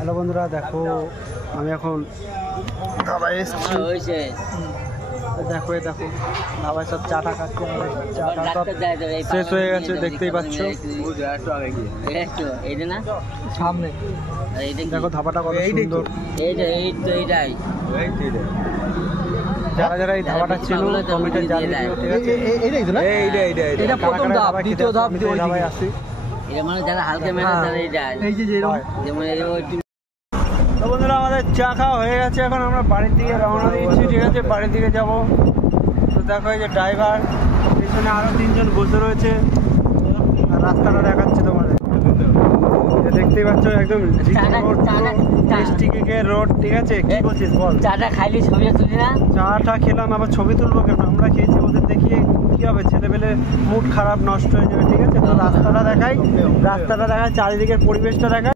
Hello বন্ধুরা, দেখো আমি এখন ধাবায় এসেছি। দেখো দেখো ধাবায় সব চাটা খাচ্ছে, চাটা সব শেষ হয়ে গেছে, দেখতেই পাচ্ছ সামনে। দেখো ধাবাটা কত সুন্দর। যারা যারা এই ধাবাটা চেনো কমেন্টে জানিয়ে দিও, ঠিক আছে? এটা প্রথম ধাপ, দ্বিতীয় ধাপ ধাবায় আসি। তো বন্ধুরা, আমাদের চা খাওয়া হয়ে গেছে, এখন আমরা বাড়ির দিকে রওনা দিয়েছি, ঠিক আছে? বাড়ির দিকে যাব। তো দেখো এই যে ড্রাইভার, পিছনে আরো 3 জন বসে রয়েছে, আর রাস্তাটা দেখাচ্ছে তোমাদের, দেখতেই পাচ্ছ একদম ডিস্ট্রিক্টের রোড, ঠিক আছে? কি বলছিস বল? চাটা খাইলি ছবি তুলি না? চাটা খেলাম, আবার ছবি তুলবো কেন? আমরা খেয়েছি, ওদের দেখিয়ে কি হবে? ছেলেপেলে মুড খারাপ, নষ্ট হয়ে যাবে, ঠিক আছে? তো রাস্তাটা দেখাই, চারিদিকের পরিবেশটা দেখাই।